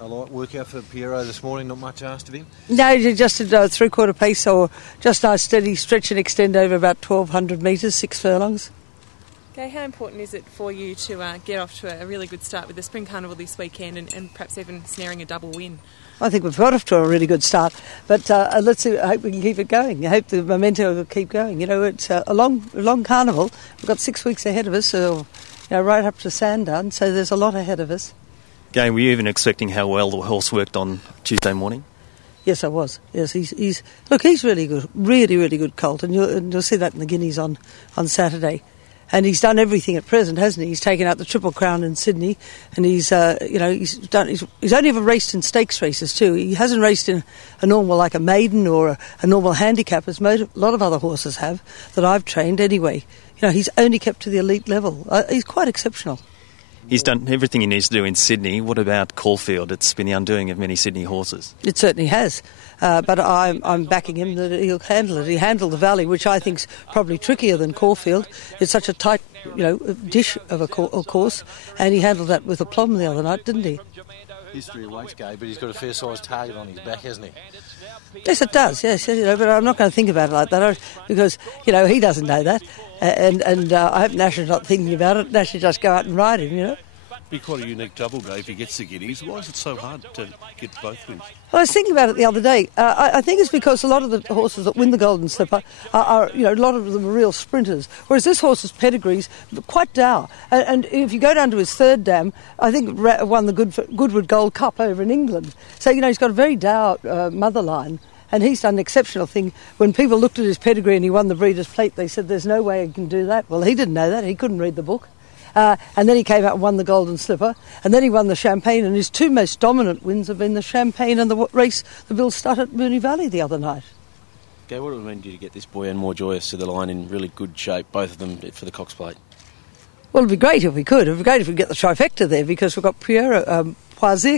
A light workout for Pierro this morning, not much asked of him? No, just a three-quarter pace or just nice steady stretch and extend over about 1,200 metres, 6 furlongs. Okay, how important is it for you to get off to a really good start with the Spring Carnival this weekend and perhaps even snaring a double win? I think we've got off to a really good start, but let's see. I hope we can keep it going. I hope the momentum will keep going. You know, it's a long carnival. We've got 6 weeks ahead of us, so, right up to Sandown, so there's a lot ahead of us. Gai, were you even expecting how well the horse worked on Tuesday morning? Yes, I was. Yes, he's really good, really good colt, and you'll see that in the Guineas on Saturday. And he's done everything at present, hasn't he? He's taken out the Triple Crown in Sydney, and he's only ever raced in stakes races too. He hasn't raced in a normal, like a maiden or a normal handicap, as a lot of other horses have that I've trained anyway. He's only kept to the elite level. He's quite exceptional. He's done everything he needs to do in Sydney. What about Caulfield? It's been the undoing of many Sydney horses. It certainly has. But I'm backing him that he'll handle it. He handled the Valley, which I think's probably trickier than Caulfield. It's such a tight, dish of a course, and he handled that with aplomb the other night, didn't he? History awaits Gai, but he's got a fair-sized target on his back, hasn't he? Yes, it does. Yes, but I'm not going to think about it like that because he doesn't know that, and I hope Nash is not thinking about it. Nash should just go out and ride him. Be quite a unique double, Gai, if he gets the Guineas. Why is it so hard to get both wins? Well, I was thinking about it the other day. I think it's because a lot of the horses that win the Golden Slipper are a lot of them are real sprinters, whereas this horse's pedigree's quite dour. And if you go down to his third dam, I think won the Goodwood Gold Cup over in England. So, he's got a very dour mother line. And he's done an exceptional thing. When people looked at his pedigree and he won the Breeders' Plate, they said, there's no way he can do that. Well, he didn't know that. He couldn't read the book. And then he came out and won the Golden Slipper. And then he won the Champagne. And his two most dominant wins have been the Champagne and the race the Bill Stutt at Moonee Valley the other night. Okay, what would it mean to you to get this Boy and More Joyous to the line in really good shape, both of them for the Cox Plate? Well, it'd be great if we could. It'd be great if we could get the trifecta there, because we've got Pierro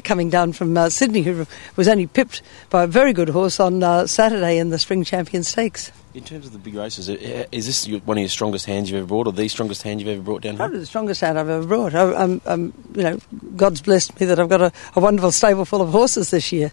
coming down from Sydney, who was only pipped by a very good horse on Saturday in the Spring Champion Stakes. In terms of the big races, is this one of your strongest hands you've ever brought, or the strongest hand you've ever brought down here? Probably the strongest hand I've ever brought. God's blessed me that I've got a wonderful stable full of horses this year.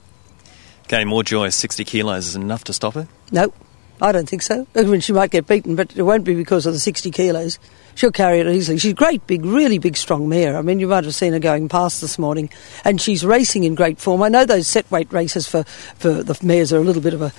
Gai More Joyous, 60 kilos is enough to stop her? No, I don't think so. I mean, she might get beaten, but it won't be because of the 60 kilos. She'll carry it easily. She's a great, big, really big, strong mare. I mean, you might have seen her going past this morning, and she's racing in great form. I know those set weight races for the mares are a little bit of a,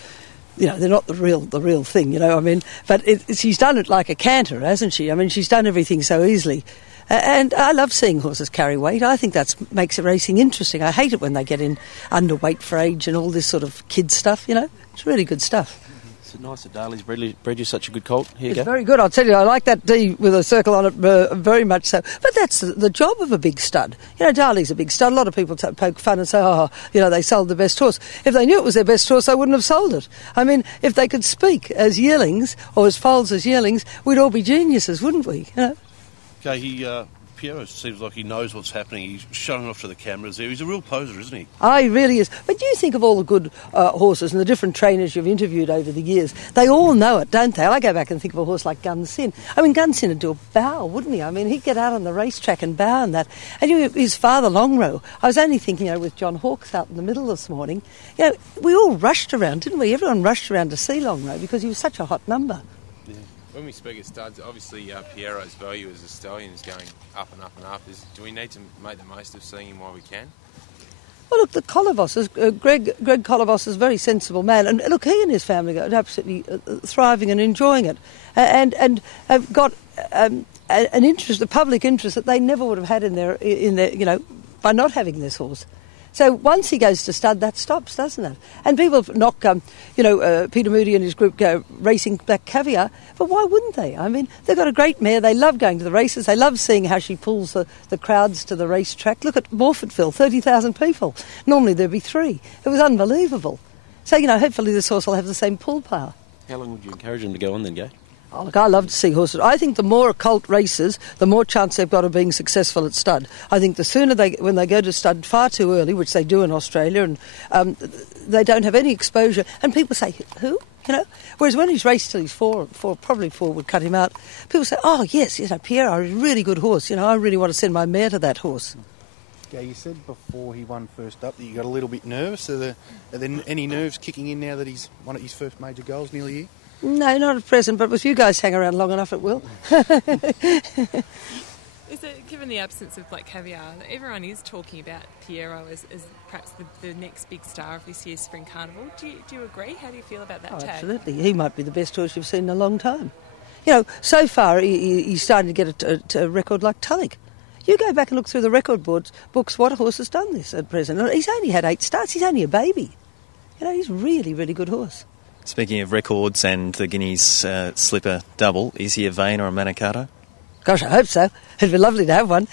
they're not the real thing. I mean, but she's done it like a canter, hasn't she? I mean, she's done everything so easily, and I love seeing horses carry weight. I think that makes racing interesting. I hate it when they get in underweight for age and all this sort of kid stuff. It's really good stuff. It's nice that Darley's bred you such a good colt. Here you go. It's very good, I'll tell you. I like that D with a circle on it very much so. But that's the job of a big stud. Darley's a big stud. A lot of people poke fun and say, they sold the best horse. If they knew it was their best horse, they wouldn't have sold it. I mean, if they could speak as yearlings, or as foals as yearlings, we'd all be geniuses, wouldn't we? Okay, Pierro seems like he knows what's happening. He's showing off to the cameras there. He's a real poser, isn't he? Oh, he really is. But do you think of all the good horses and the different trainers you've interviewed over the years? They all know it, don't they? I go back and think of a horse like Gunsin. I mean, Gunsin would do a bow, wouldn't he? I mean, he'd get out on the racetrack and bow and that. And his father, Longrow, I was only thinking, with John Hawkes out in the middle this morning, we all rushed around, didn't we? Everyone rushed around to see Longrow because he was such a hot number. When we speak of studs, obviously Pierro's value as a stallion is going up and up and up. Do we need to make the most of seeing him while we can? Well, look, the Colivos, Greg Colivos is a very sensible man. And look, he and his family are absolutely thriving and enjoying it. And have got an interest, a public interest that they never would have had in their by not having this horse. So once he goes to stud, that stops, doesn't it? And people knock, Peter Moody and his group go racing Black Caviar, but why wouldn't they? I mean, they've got a great mare. They love going to the races. They love seeing how she pulls the crowds to the racetrack. Look at Morfordville, 30,000 people. Normally there'd be 3. It was unbelievable. So, hopefully this horse will have the same pull power. How long would you encourage him to go on then, Gai? Oh, look, I love to see horses. I think the more a colt races, the more chance they've got of being successful at stud. I think the sooner when they go to stud far too early, which they do in Australia, and they don't have any exposure, and people say, who? Whereas when he's raced till he's 4, probably 4 would cut him out, people say, oh, yes, Pierro is a really good horse. I really want to send my mare to that horse. Yeah, you said before he won first up that you got a little bit nervous. Are there any nerves kicking in now that he's won his first major goals nearly here? No, not at present, but if you guys hang around long enough, it will. Is it, given the absence of Black Caviar, everyone is talking about Pierro as perhaps the next big star of this year's Spring Carnival. Do you agree? How do you feel about that tag? Absolutely. He might be the best horse you've seen in a long time. You know, so far he's starting to get a record like Tulloch. You go back and look through the record books, what horse has done this at present. He's only had 8 starts. He's only a baby. You know, he's really, really good horse. Speaking of records and the Guineas slipper double, is he a Vane or a Manicato? Gosh, I hope so. It'd be lovely to have one.